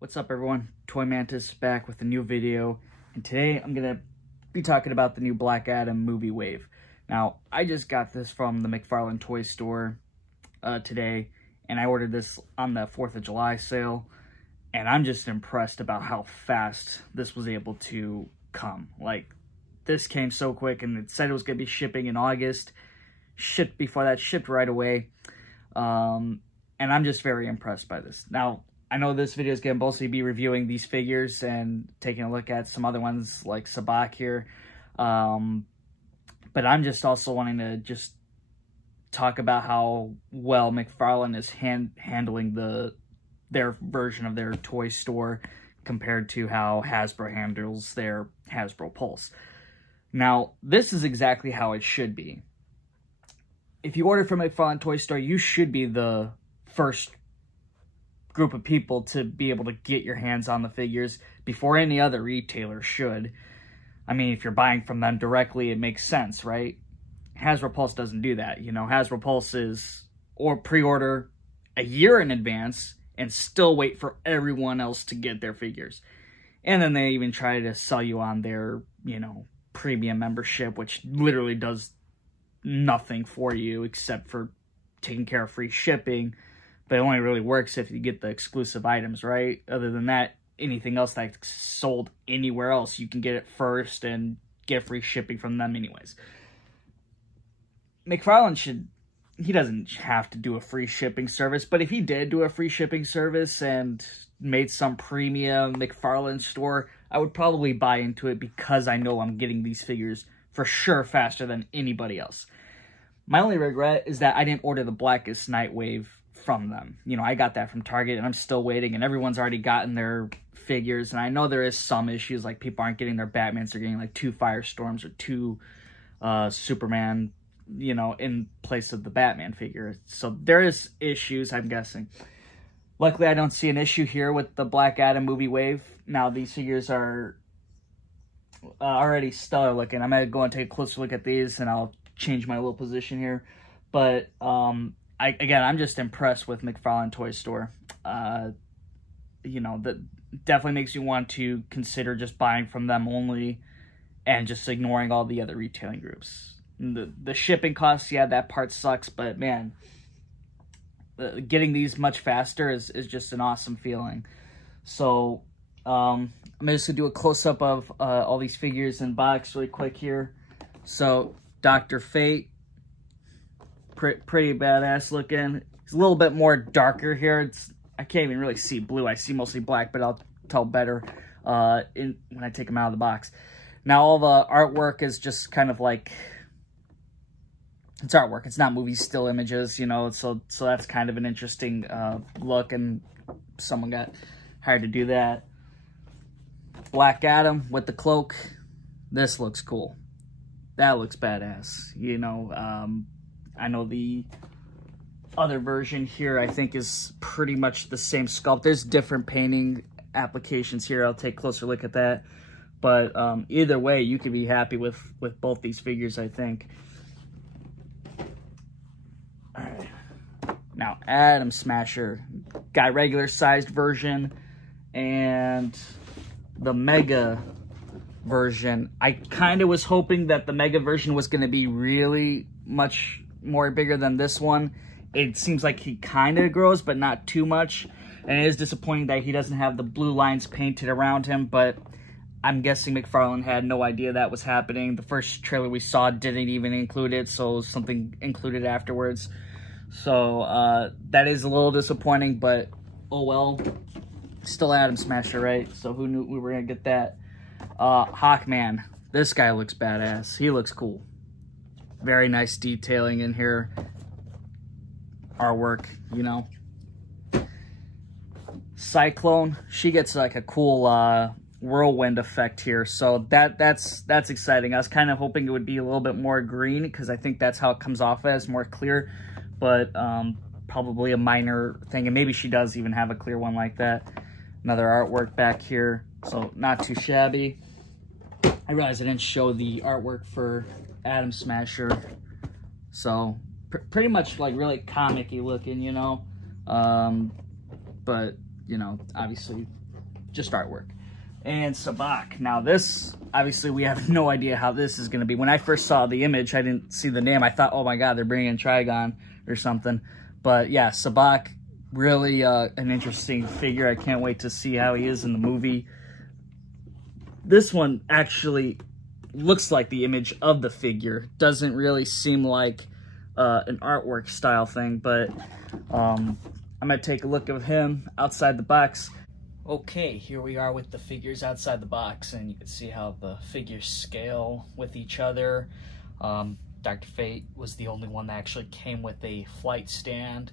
What's up, everyone? Toy Mantis back with a new video, and today I'm gonna be talking about the new Black Adam movie wave. Now, I just got this from the McFarlane toy store today, and I ordered this on the 4th of July sale, and I'm just impressed about how fast this was able to come. Like, this came so quick, and it said it was gonna be shipping in August. Shipped before that, shipped right away, and I'm just very impressed by this. Now, I know this video is going to mostly be reviewing these figures and taking a look at some other ones like Sabac here. But I'm just also wanting to just talk about how well McFarlane is handling their version of their toy store compared to how Hasbro handles their Hasbro Pulse. Now, this is exactly how it should be. If you order from McFarlane Toy Store, you should be the first group of people to be able to get your hands on the figures before any other retailer should. I mean, if you're buying from them directly, it makes sense, right? Hasbro Pulse doesn't do that. You know, Hasbro Pulse is or pre-order a year in advance and still wait for everyone else to get their figures. And then they even try to sell you on their, you know, premium membership, which literally does nothing for you except for taking care of free shipping. But it only really works if you get the exclusive items, right? Other than that, anything else that's sold anywhere else, you can get it first and get free shipping from them anyways. McFarlane he doesn't have to do a free shipping service, but if he did do a free shipping service and made some premium McFarlane store, I would probably buy into it because I know I'm getting these figures for sure faster than anybody else. My only regret is that I didn't order the Blackest Night Wave from them. You know, I got that from Target and I'm still waiting, and everyone's already gotten their figures, and I know there is some issues, like people aren't getting their Batmans, they're getting like 2 Firestorms or 2 Superman, you know, in place of the Batman figure. So there is issues, I'm guessing. Luckily, I don't see an issue here with the Black Adam movie wave. Now, these figures are already stellar looking. I'm gonna go and take a closer look at these, and I'll change my little position here. But again, I'm just impressed with McFarlane Toy Store. You know, that definitely makes you want to consider just buying from them only and just ignoring all the other retailing groups. The shipping costs, yeah, that part sucks, but man, getting these much faster is just an awesome feeling. So, I'm just going to do a close-up of all these figures in box really quick here. So, Dr. Fate. Pretty badass looking. It's a little bit more darker here. I can't even really see blue. I see mostly black, but I'll tell better when I take them out of the box. Now, all the artwork is just kind of like, it's artwork. It's not movie still images, you know, so that's kind of an interesting look, and someone got hired to do that. Black Adam with the cloak. This looks cool. That looks badass, you know. I know the other version here, I think, is pretty much the same sculpt. There's different painting applications here. I'll take a closer look at that. But either way, you can be happy with both these figures, I think. All right. Now, Atom Smasher. Got regular sized version and the Mega version. I kind of was hoping that the Mega version was going to be really much more bigger than this one. It seems like he kind of grows, but not too much. And it is disappointing that he doesn't have the blue lines painted around him, but I'm guessing McFarlane had no idea that was happening. The first trailer we saw didn't even include it, so it was something included afterwards. So that is a little disappointing, but oh well. Still Atom Smasher, right? So who knew we were going to get that? Hawkman. This guy looks badass. He looks cool. Very nice detailing in here. Artwork, you know. Cyclone, she gets like a cool whirlwind effect here, so that's exciting. I was kind of hoping it would be a little bit more green, because I think that's how it comes off as, more clear, but probably a minor thing, and maybe she does even have a clear one like that. Another artwork back here, so not too shabby. I realized I didn't show the artwork for Atom Smasher, so pretty much like really comic-y looking, you know, but you know, obviously just artwork. And Sabac. Now this, obviously we have no idea how this is going to be. When I first saw the image, I didn't see the name. I thought, oh my God, they're bringing in Trigon or something. But yeah, Sabac, really an interesting figure. I can't wait to see how he is in the movie. This one actually looks like the image of the figure. Doesn't really seem like an artwork style thing, but I'm gonna take a look at him outside the box. Okay, here we are with the figures outside the box, and you can see how the figures scale with each other. Dr. Fate was the only one that actually came with a flight stand.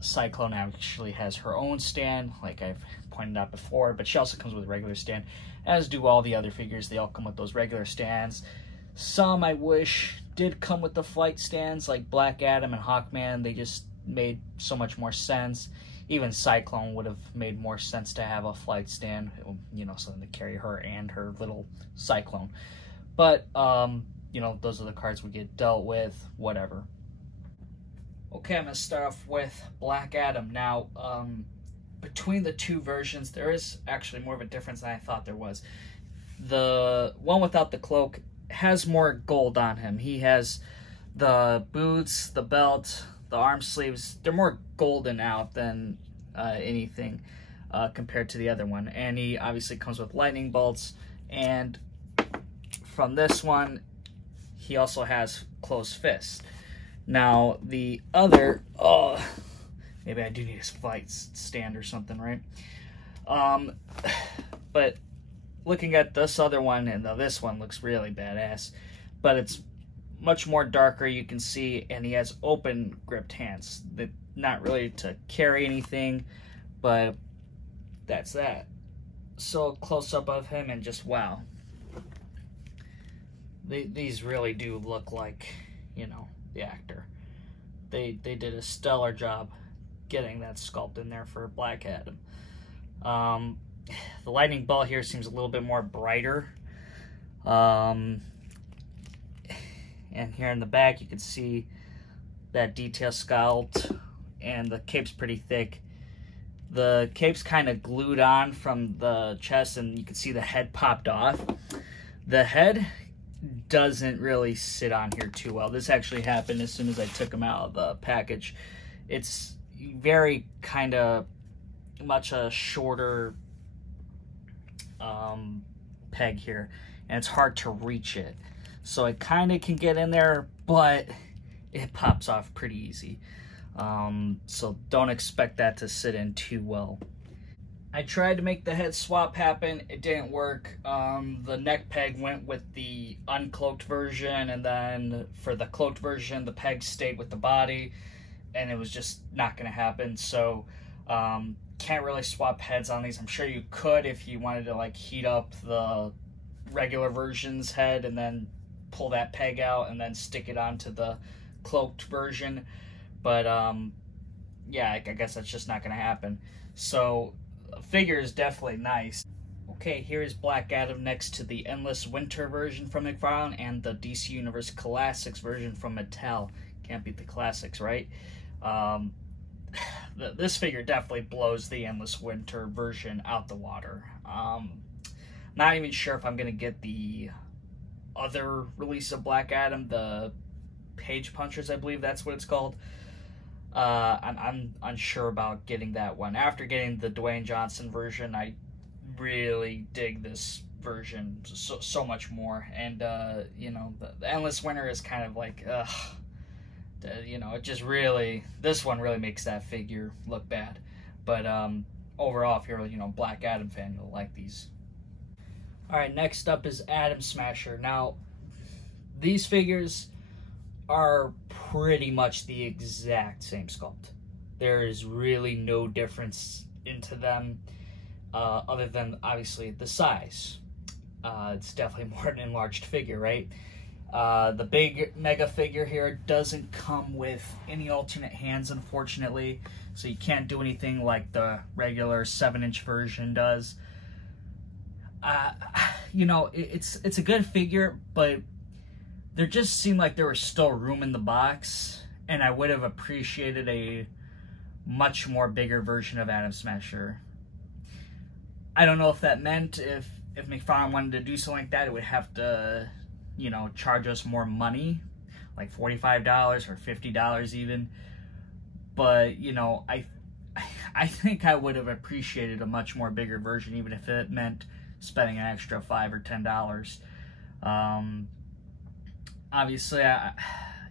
Cyclone actually has her own stand, like I've pointed out before, but she also comes with a regular stand, as do all the other figures. They all come with those regular stands. Some, I wish, did come with the flight stands, like Black Adam and Hawkman. They just made so much more sense. Even Cyclone would have made more sense to have a flight stand, you know, something to carry her and her little Cyclone. But, you know, those are the cards we get dealt with, whatever. Okay, I'm going to start off with Black Adam. Now, between the two versions, there is actually more of a difference than I thought there was. The one without the cloak has more gold on him. He has the boots, the belt, the arm sleeves. They're more golden out than anything compared to the other one. And he obviously comes with lightning bolts. And from this one, he also has closed fists. Now, the other, maybe I do need a flight stand or something, right? But looking at this other one, and this one looks really badass, but it's much more darker, you can see, and he has open gripped hands. That not really to carry anything, but that's that. So close up of him, and just wow. These really do look like, you know, the actor. They did a stellar job getting that sculpt in there for Black Adam. The lightning bolt here seems a little bit more brighter. And here in the back you can see that detail sculpt, and the cape's pretty thick. The cape's kind of glued on from the chest, and you can see the head popped off. The head doesn't really sit on here too well. This actually happened as soon as I took him out of the package. It's very kind of much a shorter peg here, and it's hard to reach it. So it kind of can get in there, but it pops off pretty easy. So don't expect that to sit in too well. I tried to make the head swap happen. It didn't work. The neck peg went with the uncloaked version, and then for the cloaked version, the peg stayed with the body, and it was just not going to happen. So can't really swap heads on these. I'm sure you could if you wanted to like heat up the regular version's head and then pull that peg out and then stick it onto the cloaked version. But yeah, I guess that's just not going to happen. So figure is definitely nice. Okay, here is Black Adam next to the Endless Winter version from McFarlane and the DC Universe Classics version from Mattel. Can't beat the classics, right? This figure definitely blows the Endless Winter version out the water. Not even sure if I'm going to get the other release of Black Adam, the Page Punchers, I believe that's what it's called. I'm unsure about getting that one. After getting the Dwayne Johnson version, I really dig this version so much more. And, you know, the Endless Winter is kind of like, you know, it just really, this one really makes that figure look bad. But overall, if you're, you know, Black Adam fan, you'll like these. Alright, next up is Atom Smasher. Now, these figures are pretty much the exact same sculpt. There is really no difference into them, other than obviously the size. It's definitely more an enlarged figure, right? The big mega figure here doesn't come with any alternate hands, unfortunately, so you can't do anything like the regular 7-inch version does. You know, it's a good figure, but there just seemed like there was still room in the box, and I would have appreciated a much more bigger version of Atom Smasher. I don't know if that meant if McFarlane wanted to do something like that, it would have to, you know, charge us more money, like $45 or $50 even. But, you know, I think I would have appreciated a much more bigger version, even if it meant spending an extra $5 or $10. Obviously,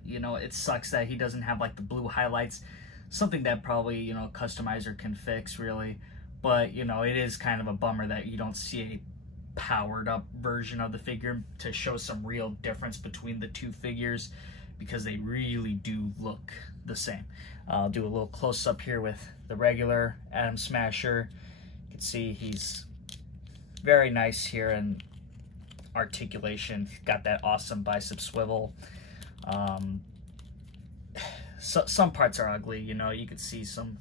you know, it sucks that he doesn't have like the blue highlights, something that probably, you know, a customizer can fix really. But, you know, it is kind of a bummer that you don't see a powered up version of the figure to show some real difference between the two figures, because they really do look the same. I'll do a little close up here with the regular Atom Smasher. You can see he's very nice here in articulation. He's got that awesome bicep swivel. So, some parts are ugly, you know, you can see some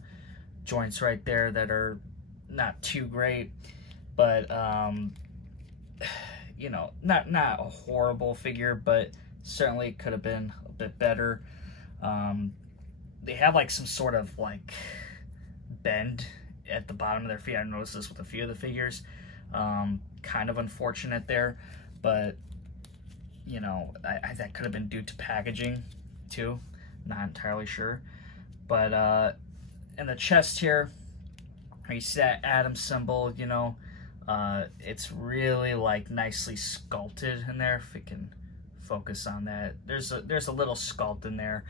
joints right there that are not too great, but you know, not a horrible figure, but certainly could have been a bit better. They have like some sort of like bend at the bottom of their feet. I noticed this with a few of the figures. Kind of unfortunate there, but you know, that could have been due to packaging too. Not entirely sure. But in the chest here, you see that Atom symbol, you know, it's really like nicely sculpted in there. If we can focus on that, there's a little sculpt in there,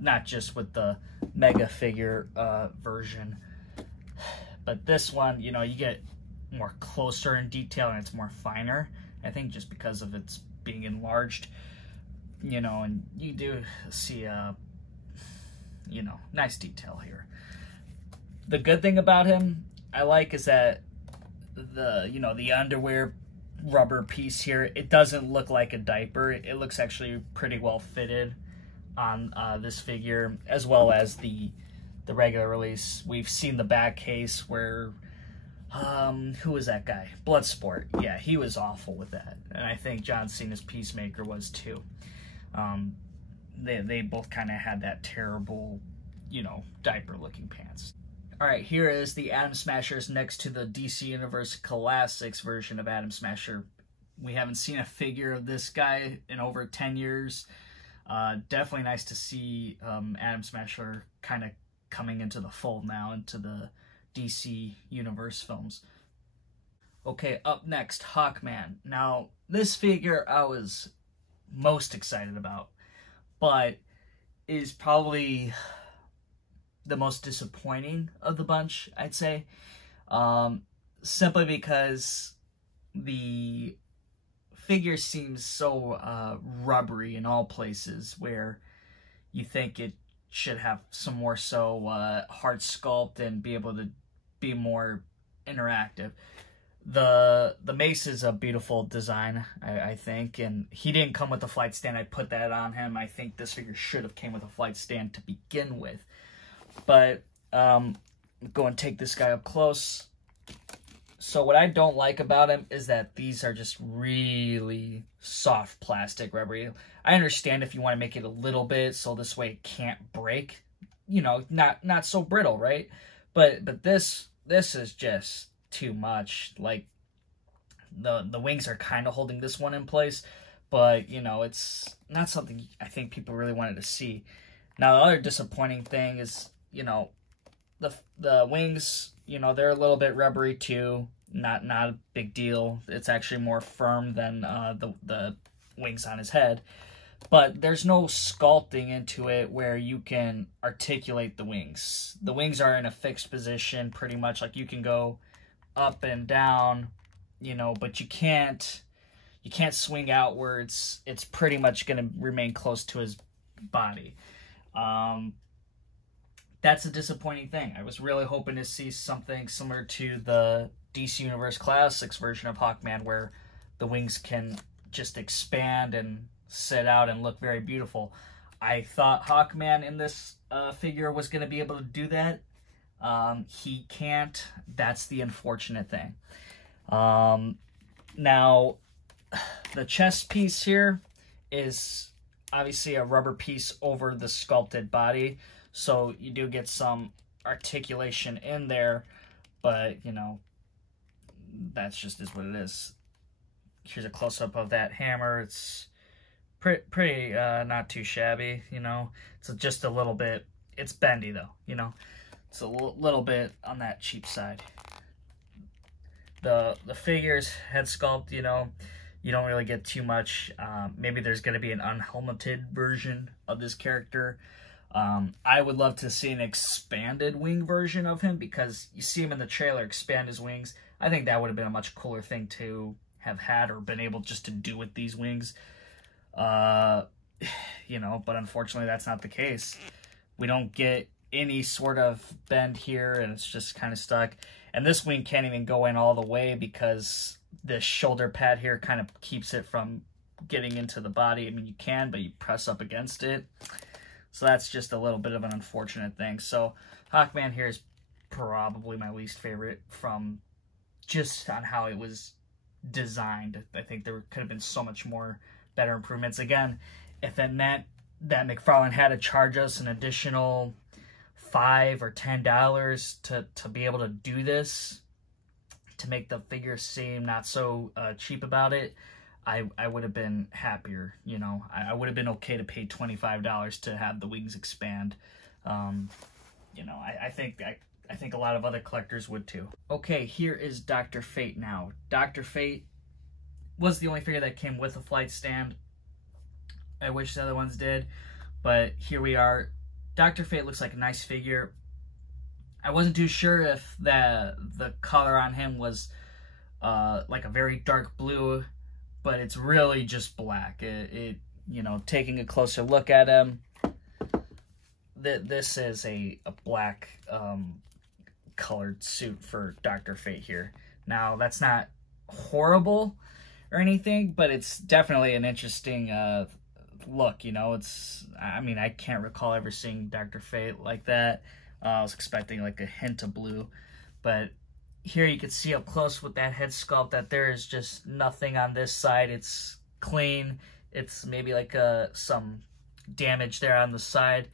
not just with the mega figure version, but this one, you know, you get more closer in detail and it's more finer, I think, just because of its being enlarged, you know, and you do see you know, nice detail here. The good thing about him I like is that the, you know, the underwear rubber piece here, it doesn't look like a diaper. It looks actually pretty well fitted on this figure, as well as the regular release. We've seen the back case where who was that guy? Bloodsport. Yeah, he was awful with that, and I think John Cena's Peacemaker was too. They both kind of had that terrible, you know, diaper looking pants. All right, here is the Atom Smashers next to the DC Universe Classics version of Atom Smasher. We haven't seen a figure of this guy in over 10 years. Definitely nice to see Atom Smasher kind of coming into the fold now, into the DC Universe films. Okay, up next, Hawkman. Now, this figure I was most excited about, but is probably the most disappointing of the bunch, I'd say. Simply because the figure seems so rubbery in all places where you think it should have some more so hard sculpt and be able to be more interactive. The mace is a beautiful design, I think, and he didn't come with a flight stand. I put that on him. I think this figure should have came with a flight stand to begin with. But go and take this guy up close. So what I don't like about him is that these are just really soft plastic rubbery. I understand if you want to make it a little bit so this way it can't break, you know, not so brittle, right? But this is just too much. Like the wings are kind of holding this one in place, but you know, it's not something I think people really wanted to see. Now the other disappointing thing is, you know, the wings, you know, they're a little bit rubbery too. Not a big deal. It's actually more firm than the wings on his head. But there's no sculpting into it where you can articulate the wings. The wings are in a fixed position pretty much. Like you can go up and down, you know, but you can't swing outwards. It's pretty much going to remain close to his body. That's a disappointing thing. I was really hoping to see something similar to the DC Universe Classics version of Hawkman, where the wings can just expand and sit out and look very beautiful. I thought Hawkman in this figure was going to be able to do that. He can't. That's the unfortunate thing. Now, the chest piece here is obviously a rubber piece over the sculpted body, so you do get some articulation in there, but, you know, that's just is what it is. Here's a close-up of that hammer. It's pretty not too shabby, you know. It's just a little bit, it's bendy though, you know. It's a little bit on that cheap side. The figure's head sculpt, you know, you don't really get too much. Maybe there's going to be an unhelmeted version of this character. I would love to see an expanded wing version of him, because you see him in the trailer expand his wings. I think that would have been a much cooler thing to have had or been able just to do with these wings. You know, but unfortunately that's not the case. We don't get any sort of bend here, and it's just kind of stuck. And this wing can't even go in all the way because this shoulder pad here kind of keeps it from getting into the body. I mean, you can, but you press up against it. So that's just a little bit of an unfortunate thing. So Hawkman here is probably my least favorite, from just on how it was designed. I think there could have been so much more better improvements. Again, if it meant that McFarlane had to charge us an additional $5 or $10 to be able to do this, to make the figure seem not so cheap about it, I would have been happier. You know, I would have been okay to pay $25 to have the wings expand. You know, I think a lot of other collectors would too. Okay, here is Dr. Fate now. Dr. Fate was the only figure that came with a flight stand. I wish the other ones did, but here we are. Dr. Fate looks like a nice figure. I wasn't too sure if the color on him was like a very dark blue, but it's really just black. It you know, taking a closer look at him, this is a black colored suit for Dr. Fate here. Now, that's not horrible or anything, but it's definitely an interesting look, you know. It's, I mean, I can't recall ever seeing Dr. Fate like that. I was expecting like a hint of blue, but here you can see up close with that head sculpt that there is just nothing on this side. It's clean. It's maybe like some damage there on the side.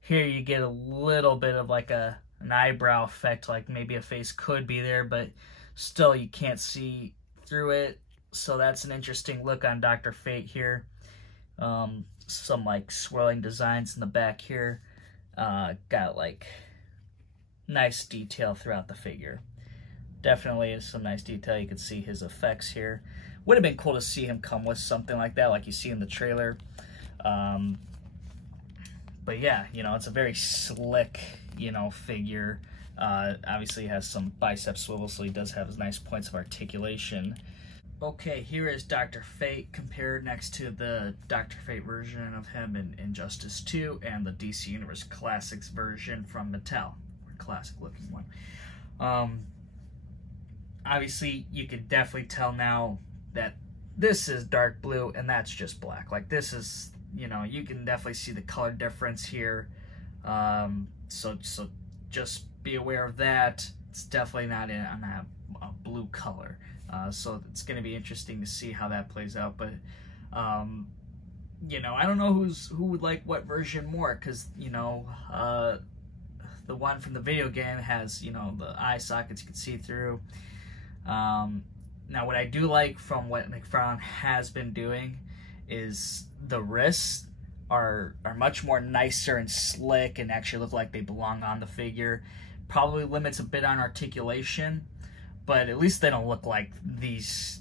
Here you get a little bit of like an eyebrow effect, like maybe a face could be there, but still you can't see through it. So that's an interesting look on Dr. Fate here. Some like swirling designs in the back here. Got like nice detail throughout the figure. Definitely is some nice detail. You can see his effects here. Would have been cool to see him come with something like that, like you see in the trailer. But yeah, you know, it's a very slick, you know, figure. Obviously he has some bicep swivel, so he does have his nice points of articulation. Okay, here is Dr. Fate compared next to the Dr. Fate version of him in Injustice 2 and the DC Universe Classics version from Mattel. Classic looking one. Obviously, you could definitely tell now that this is dark blue and that's just black. Like, this is, you know, you can definitely see the color difference here. So just be aware of that. It's definitely not on a blue color. So it's going to be interesting to see how that plays out. But, you know, I don't know who would like what version more, because, you know, the one from the video game has, you know, the eye sockets you can see through. Now, what I do like from what McFarlane has been doing is the wrists are much more nicer and slick and actually look like they belong on the figure. Probably limits a bit on articulation, but at least they don't look like these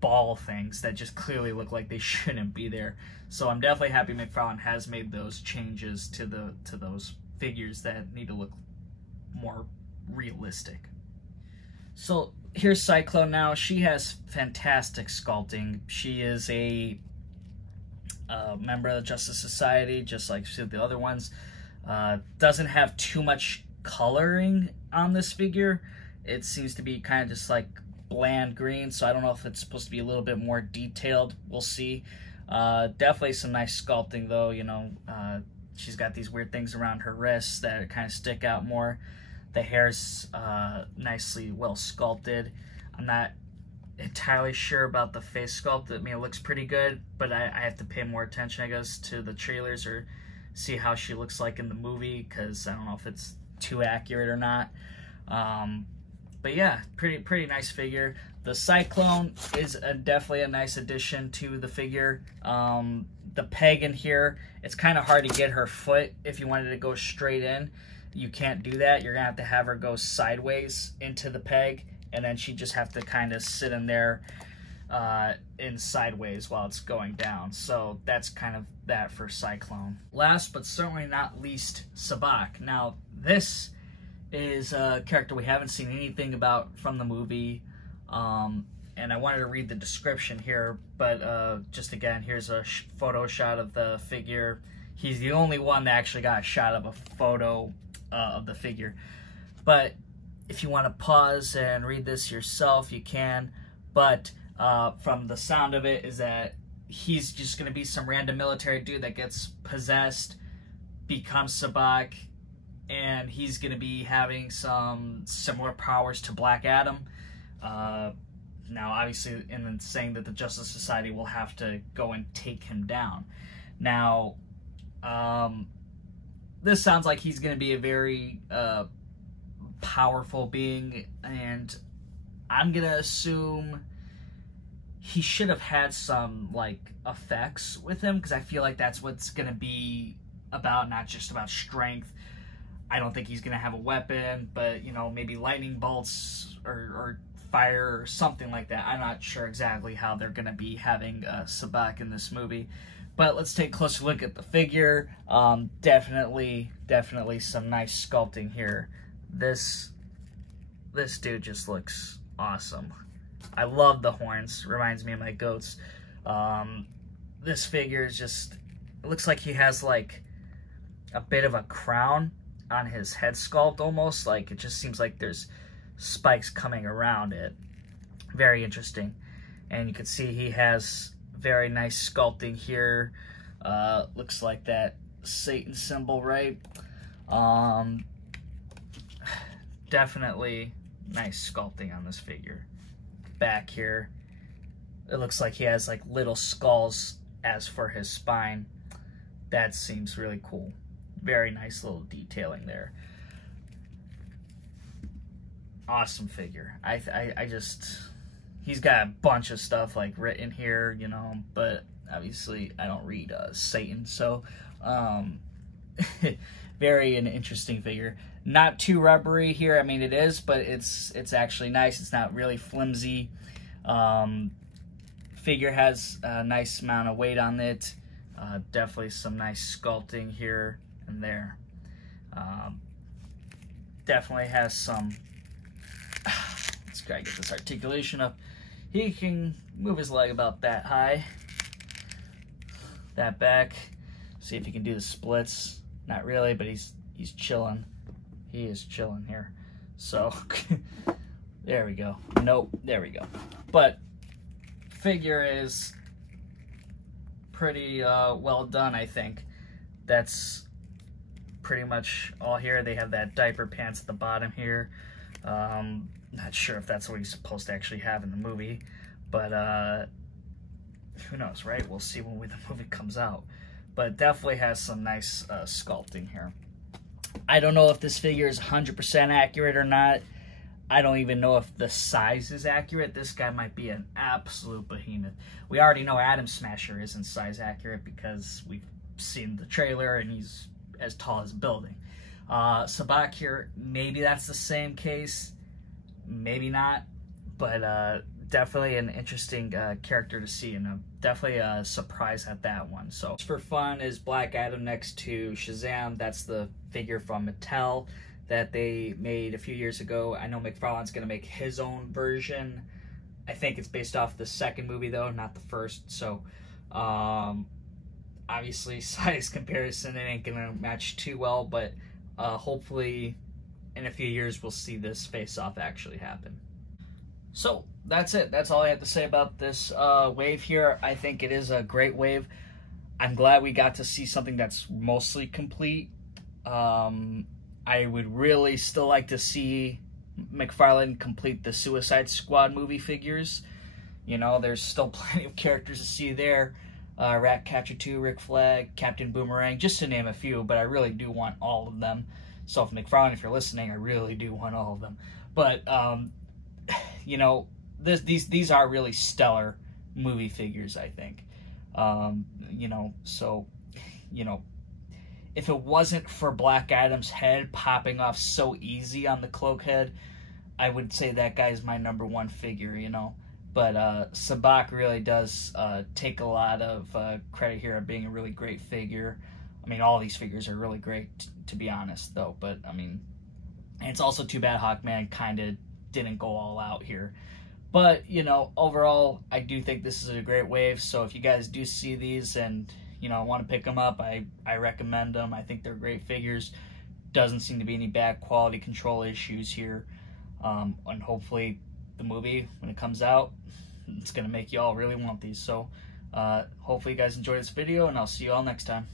ball things that just clearly look like they shouldn't be there. So I'm definitely happy McFarlane has made those changes to those figures that need to look more realistic. So here's Cyclone now. She has fantastic sculpting. She is a member of the Justice Society, just like the other ones. Doesn't have too much coloring on this figure. It seems to be kind of just like bland green, so I don't know if it's supposed to be a little bit more detailed. We'll see. Definitely some nice sculpting though, you know. She's got these weird things around her wrists that kind of stick out more. The hair's nicely well sculpted. I'm not entirely sure about the face sculpt. I mean, it looks pretty good, but I have to pay more attention, I guess, to the trailers or see how she looks like in the movie, because I don't know if it's too accurate or not. But yeah, pretty nice figure. The Cyclone is definitely a nice addition to the figure. The peg in here, it's kind of hard to get her foot if you wanted to go straight in. You can't do that. You're going to have her go sideways into the peg, and then she just have to kind of sit in there in sideways while it's going down. So that's kind of that for Cyclone. Last but certainly not least, Sabac. Now, this is a character we haven't seen anything about from the movie. And I wanted to read the description here, but just again, here's a photo shot of the figure. He's the only one that actually got a shot of a photo of the figure. But if you want to pause and read this yourself, you can. But from the sound of it is that he's just going to be some random military dude that gets possessed, becomes Sabac, and he's going to be having some similar powers to Black Adam. Now, obviously, in saying that the Justice Society will have to go and take him down. Now, this sounds like he's going to be a very powerful being, and I'm going to assume he should have had some, like, effects with him, because I feel like that's what's going to be about, not just about strength. I don't think he's going to have a weapon, but, you know, maybe lightning bolts or fire or something like that. I'm not sure exactly how they're going to be having Sabac in this movie. But let's take a closer look at the figure. Definitely some nice sculpting here. This dude just looks awesome. I love the horns. Reminds me of my goats. This figure is just, it looks like he has like a bit of a crown on his head sculpt almost. Like it just seems like there's spikes coming around it. Very interesting. And you can see he has very nice sculpting here. Looks like that Satan symbol, right? Definitely nice sculpting on this figure. Back here, it looks like he has like little skulls as for his spine. That seems really cool. Very nice little detailing there. Awesome figure. I just, he's got a bunch of stuff like written here, you know, but obviously I don't read Satan, so very an interesting figure. Not too rubbery here. I mean, it is, but it's actually nice. It's not really flimsy. Figure has a nice amount of weight on it. Definitely some nice sculpting here and there. Definitely has some. Let's try to get this articulation up. He can move his leg about that high. That back. See if he can do the splits. Not really, but he's chilling. He is chilling here. So, there we go. Nope, there we go. But, figure is pretty well done, I think. That's pretty much all here. They have that diaper pants at the bottom here. Not sure if that's what he's supposed to actually have in the movie. But, who knows, right? We'll see when the movie comes out. But definitely has some nice sculpting here. I don't know if this figure is 100% accurate or not. I don't even know if the size is accurate. This guy might be an absolute behemoth. We already know Atom Smasher isn't size accurate because we've seen the trailer and he's as tall as a building. Sabac here, maybe that's the same case. Maybe not. But definitely an interesting character to see, and definitely a surprise at that one. So just for fun is Black Adam next to Shazam. That's the figure from Mattel that they made a few years ago. I know McFarlane's going to make his own version. I think it's based off the second movie though, not the first. So obviously size comparison, it ain't going to match too well, but hopefully in a few years we'll see this face-off actually happen. So that's it. That's all I have to say about this wave here. I think it is a great wave. I'm glad we got to see something that's mostly complete. I would really still like to see McFarlane complete the Suicide Squad movie figures. You know, there's still plenty of characters to see there. Ratcatcher 2, Rick Flag, Captain Boomerang, just to name a few, but I really do want all of them. So if McFarlane, if you're listening, I really do want all of them. But, you know, these are really stellar movie figures, I think. You know, so, you know, if it wasn't for Black Adam's head popping off so easy on the Cloak head, I would say that guy is my #1 figure, you know. But Sabac really does take a lot of credit here of being a really great figure. I mean, all these figures are really great, to be honest, though. But, I mean, it's also too bad Hawkman kind of didn't go all out here. But, you know, overall, I do think this is a great wave. So if you guys do see these and, you know, want to pick them up, I recommend them. I think they're great figures. Doesn't seem to be any bad quality control issues here. And hopefully the movie, when it comes out, it's going to make you all really want these. So hopefully you guys enjoyed this video, and I'll see you all next time.